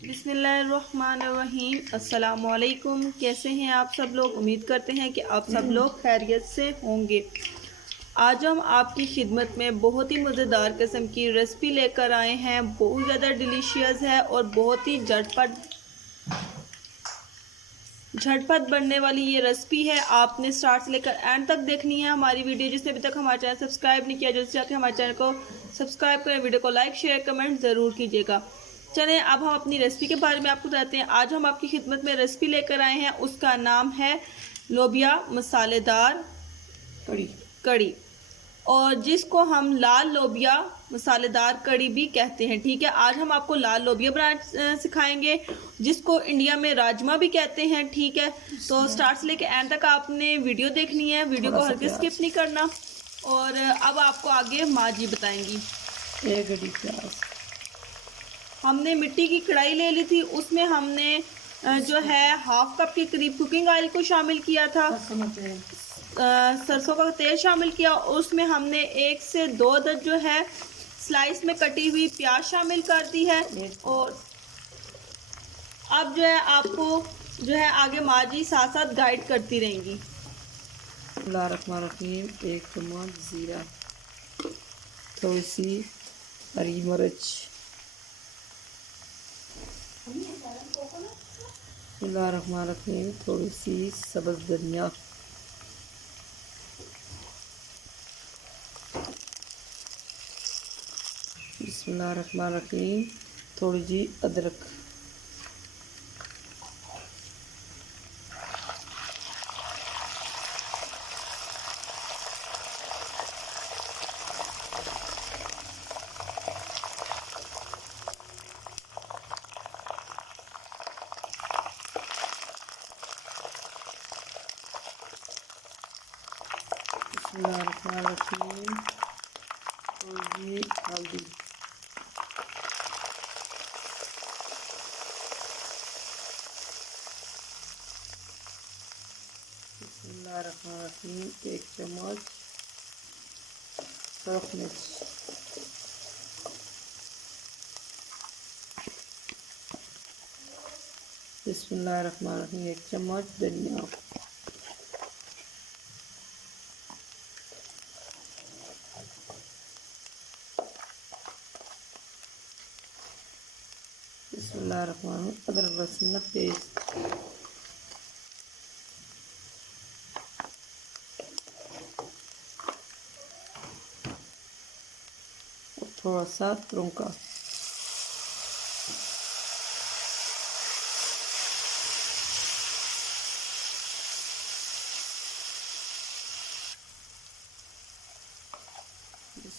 बिस्मिल्लाहिर्रहमानिर्रहीम। अस्सलामुअलैकुम। कैसे हैं आप सब लोग? उम्मीद करते हैं कि आप सब लोग खैरियत से होंगे। आज हम आपकी खिदमत में बहुत ही मज़ेदार किस्म की रेसिपी लेकर आए हैं। बहुत ज़्यादा डिलीशियस है और बहुत ही झटपट बनने वाली ये रेसिपी है। आपने स्टार्ट से लेकर एंड तक देखनी है हमारी वीडियो। जिसने अभी तक हमारे चैनल सब्सक्राइब नहीं किया, जल्दी से जाकर हमारे चैनल को सब्सक्राइब करें, वीडियो को लाइक शेयर कमेंट ज़रूर कीजिएगा। चलें अब हम अपनी रेसिपी के बारे में आपको बताते हैं। आज हम आपकी खिदमत में रेसिपी लेकर आए हैं, उसका नाम है लोबिया मसालेदार कड़ी कड़ी और जिसको हम लाल लोबिया मसालेदार कड़ी भी कहते हैं। ठीक है, आज हम आपको लाल लोबिया बनाना सिखाएंगे, जिसको इंडिया में राजमा भी कहते हैं। ठीक है, तो स्टार्ट से लेके एंड तक आपने वीडियो देखनी है, वीडियो को हरगिज़ स्किप नहीं करना। और अब आपको आगे माँ जी बताएंगी। एक गड्डी प्याज हमने मिट्टी की कढ़ाई ले ली थी, उसमें हमने जो है हाफ कप के करीब कुकिंग ऑयल को शामिल किया था, सरसों का तेल शामिल किया। उसमें हमने 1 से 2 अदद जो है स्लाइस में कटी हुई प्याज शामिल कर दी है। और अब जो है आपको जो है आगे माँ जी साथ साथ गाइड करती रहेंगी। रहीम, 1 चम्मच ज़ीरा, थोड़ी सी हरी मिर्च, रहीम, थोड़ी सी सब्ज़ धनिया, रहीम, थोड़ी जी अदरक, रहीम, थोड़ी जी हल्दी, रहीम, 1 चम्मच सूरख मिर्च, रहीम, 1 चम्मच धनिया, अदरक लहसुन पेस्ट, थोड़ा सा तुरंका,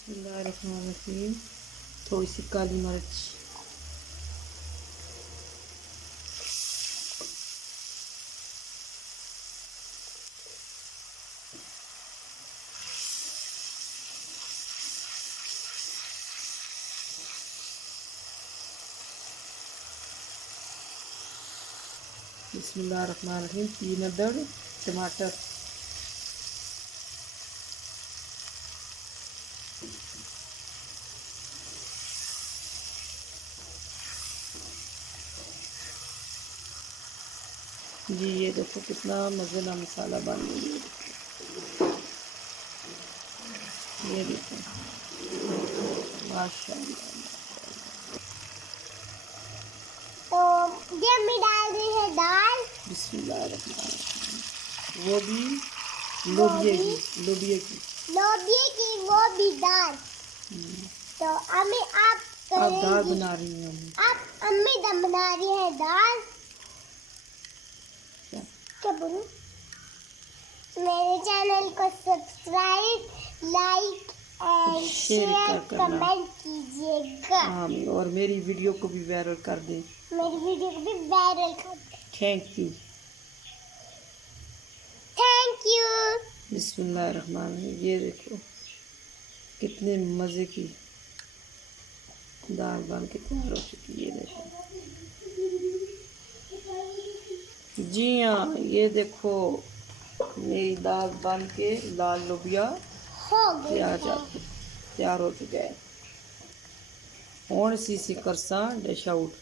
रहीम, थोड़ी सी काली मिर्च, रहीम, 3 अदद टमाटर, जी ये देखो कितना मज़ेदार मसाला बन गया। ये देखो माशाल्लाह। तो ये मैं डाल रही है दाल। बिस्मिल्लाह रहमान रहीम। वो भी लोबिया की वो भी दाल। तो अम्मी आप दाल बना रही हैं। आप अम्मी दम बना रही है दाल। क्या बोलूं? मेरे चैनल को subscribe, like and share comment कीजिएगा। और मेरी वीडियो को भी वायरल कर दें। मेरी वीडियो को भी वायरल कर दें। Thank you. बिस्मिल्लाह रहमान रहीम। ये देखो कितने मज़े की दाल बन के तैयार हो चुकी है। ये देखो, जी हाँ, ये देखो मेरी दाल बन के लाल लोबिया तैयार हो चुका है। हुण सी करसा डिश आउट।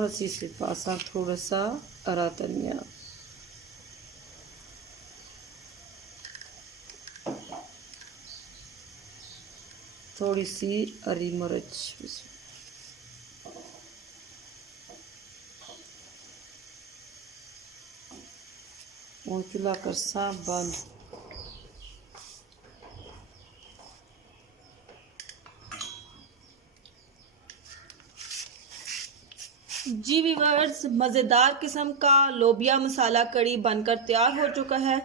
थोड़ा सी इसे पासा थोड़ा सा हरा धनिया, थोड़ी सी हरी मिर्च, और चूल्हा कर सा बंद। जी व्यूअर्स, मज़ेदार किस्म का लोबिया मसाला कड़ी बनकर तैयार हो चुका है।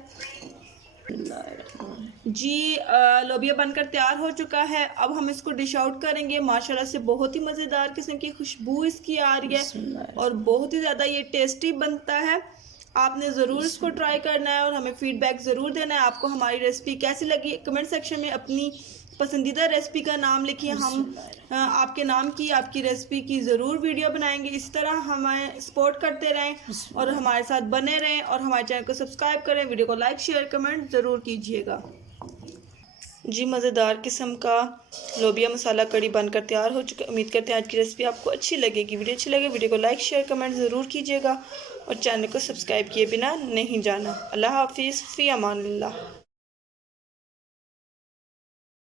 जी लोबिया बनकर तैयार हो चुका है। अब हम इसको डिश आउट करेंगे। माशाल्लाह से बहुत ही मज़ेदार किस्म की खुशबू इसकी आ रही है और बहुत ही ज़्यादा ये टेस्टी बनता है। आपने ज़रूर इसको ट्राई करना है और हमें फीडबैक ज़रूर देना है। आपको हमारी रेसिपी कैसी लगी कमेंट सेक्शन में अपनी पसंदीदा रेसिपी का नाम लिखिए। हम आपके नाम की आपकी रेसिपी की ज़रूर वीडियो बनाएंगे। इस तरह हमें सपोर्ट करते रहें और हमारे साथ बने रहें और हमारे चैनल को सब्सक्राइब करें। वीडियो को लाइक शेयर कमेंट ज़रूर कीजिएगा। जी मज़ेदार किस्म का लोबिया मसाला कड़ी बनकर तैयार हो चुका है। उम्मीद करते हैं आज की रेसिपी आपको अच्छी लगेगी। वीडियो अच्छी लगे वीडियो को लाइक शेयर कमेंट ज़रूर कीजिएगा और चैनल को सब्सक्राइब किए बिना नहीं जाना। अल्लाह हाफिज़, फ़ी अमानिल्लाह।